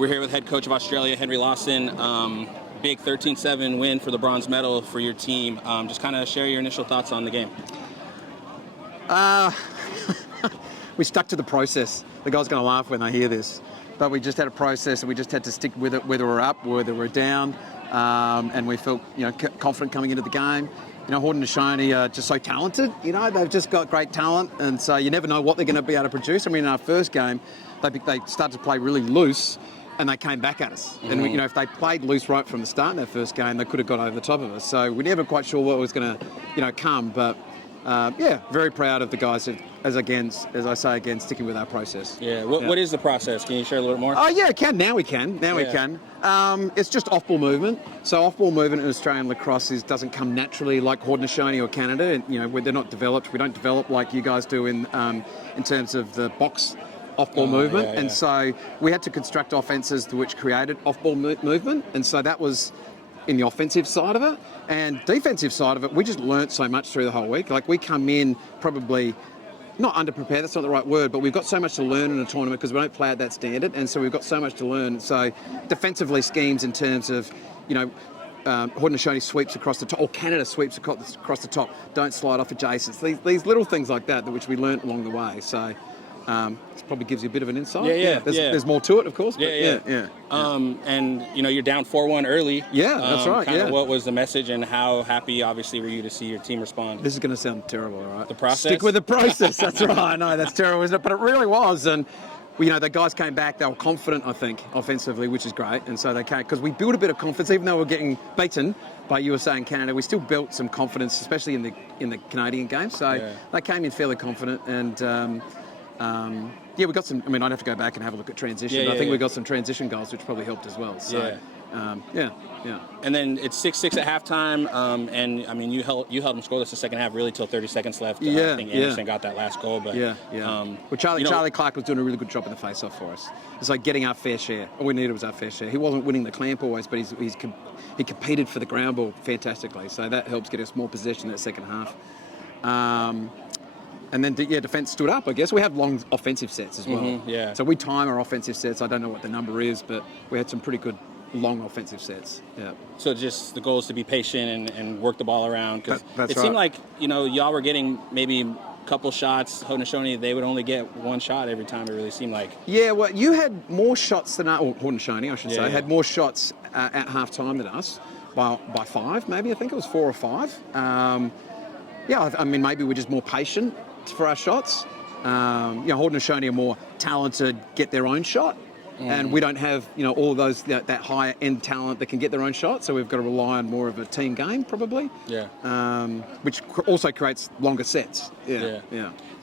We're here with head coach of Australia, Henry Lawson. Big 13-7 win for the bronze medal for your team. Just kind of share your initial thoughts on the game. We stuck to the process. The guys are going to laugh when they hear this. But we just had a process and we just had to stick with it, whether we're up, whether we're down. And we felt, confident coming into the game. Haudenosaunee are just so talented. They've just got great talent. And so you never know what they're going to be able to produce. I mean, in our first game, they started to play really loose and they came back at us. Mm-hmm. And, if they played loose right from the start in their first game, they could have got over the top of us. So we're never quite sure what was going to, come. But, very proud of the guys, as I say again, sticking with our process. Yeah. What is the process? Can you share a little bit more? Oh, yeah, I can. Now we can. We can. It's just off-ball movement. So off-ball movement in Australian lacrosse doesn't come naturally like Haudenosaunee or Canada. Where they're not developed. We don't develop like you guys do in terms of the box off-ball movement. Yeah. And so we had to construct offences which created off-ball movement. And so that was in the offensive side of it. And defensive side of it, we just learnt so much through the whole week. Like, we come in probably not underprepared, that's not the right word, but we've got so much to learn in a tournament because we don't play at that standard, and so we've got so much to learn. So defensively, schemes in terms of, Haudenosaunee sweeps across the top, or Canada sweeps across the top, don't slide off adjacents. These little things like that which we learnt along the way. So this probably gives you a bit of an insight. There's more to it, of course. And you're down 4-1 early. Yeah, that's right. What was the message, and how happy, obviously, were you to see your team respond? This is going to sound terrible, all right? The process? Stick with the process. That's right. I know that's terrible, isn't it? But it really was. And the guys came back. They were confident, I think, offensively, which is great. And so they came because we built a bit of confidence, even though we're getting beaten by USA and Canada. We still built some confidence, especially in the Canadian game. So they came in fairly confident and. We got some. I mean, I'd have to go back and have a look at transition. I think we got some transition goals, which probably helped as well. So, And then it's 6-6 at halftime. And I mean, you held them scoreless the second half, really, till 30 seconds left. I think Anderson got that last goal. But well, Charlie Clark was doing a really good job in the face-off for us. It's like getting our fair share. All we needed was our fair share. He wasn't winning the clamp always, but he competed for the ground ball fantastically. So that helps get us more possession in that second half. And then, defence stood up, I guess. We have long offensive sets as well. Mm-hmm, So we time our offensive sets. I don't know what the number is, but we had some pretty good long offensive sets. Yeah. So just the goal is to be patient and work the ball around. Because it seemed like, y'all were getting maybe a couple shots. Haudenosaunee, they would only get one shot every time, it really seemed like. Yeah, well, you had more shots than us, or Haudenosaunee, I should say, had more shots at half-time than us by 5, maybe. I think it was 4 or 5. I mean, maybe we're just more patient for our shots. Haudenosaunee are more talented, get their own shot, and we don't have all those that higher end talent that can get their own shot. So we've got to rely on more of a team game, probably. Which also creates longer sets. Yeah.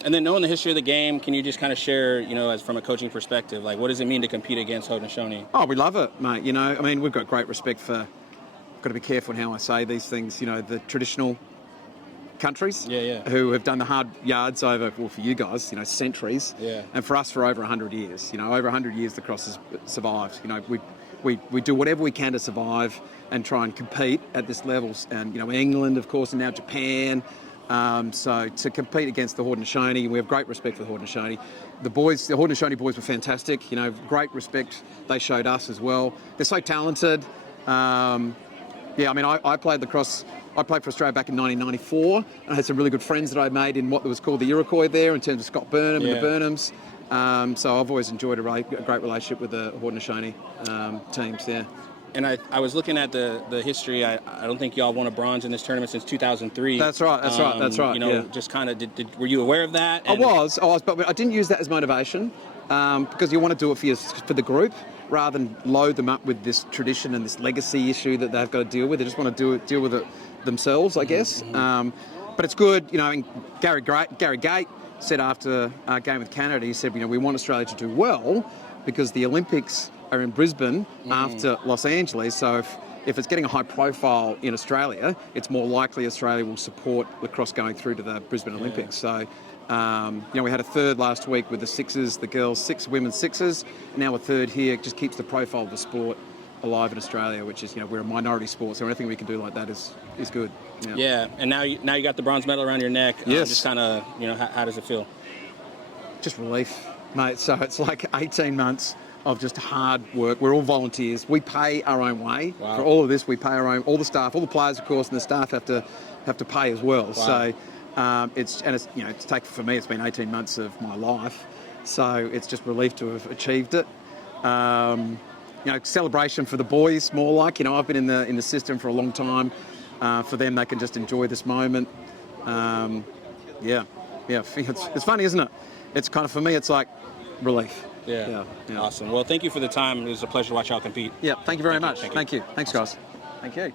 And then knowing the history of the game, can you just kind of share, as from a coaching perspective, like what does it mean to compete against Haudenosaunee? Oh, we love it, mate. I mean, we've got great respect for. I've got to be careful in how I say these things. The traditional countries who have done the hard yards over, well, for you guys, centuries, and for us for over 100 years. Over 100 years the cross has survived. We do whatever we can to survive and try and compete at this level. And England, of course, and now Japan. So to compete against the Haudenosaunee, we have great respect for the Haudenosaunee. The Haudenosaunee boys were fantastic. Great respect they showed us as well. They're so talented. I mean, I played lacrosse. I played for Australia back in 1994. I had some really good friends that I made in what was called the Iroquois there, in terms of Scott Burnham and the Burnhams. So I've always enjoyed a great relationship with the Haudenosaunee teams there. And I was looking at the history. I don't think y'all won a bronze in this tournament since 2003. That's right. Just kind of, were you aware of that? I was, but I didn't use that as motivation because you want to do it for the group, rather than load them up with this tradition and this legacy issue that they've got to deal with. They just want to deal with it themselves, I guess. But it's good, and Gary Gate said after our game with Canada, he said, we want Australia to do well because the Olympics are in Brisbane after Los Angeles. So if it's getting a high profile in Australia, it's more likely Australia will support lacrosse going through to the Brisbane Olympics. So we had a third last week with the sixes, the girls six, women's sixes. Now a third here. It just keeps the profile of the sport alive in Australia, which is, we're a minority sport, so anything we can do like that is good. And now you got the bronze medal around your neck. Yes. Just kind of, how does it feel? Just relief. mate. So it's like 18 months of just hard work. We're all volunteers. We pay our own way for all of this. We pay our own. All the staff, all the players, of course, and the staff have to pay as well. So it's taken, for me, it's been 18 months of my life. So it's just relief to have achieved it. Celebration for the boys, more like. I've been in the system for a long time. For them, they can just enjoy this moment. It's funny, isn't it? It's kind of, for me, it's like relief. Yeah. Awesome. Well, thank you for the time. It was a pleasure to watch y'all compete. Yeah, thank you very much. Thank you. Thanks, guys. Thank you.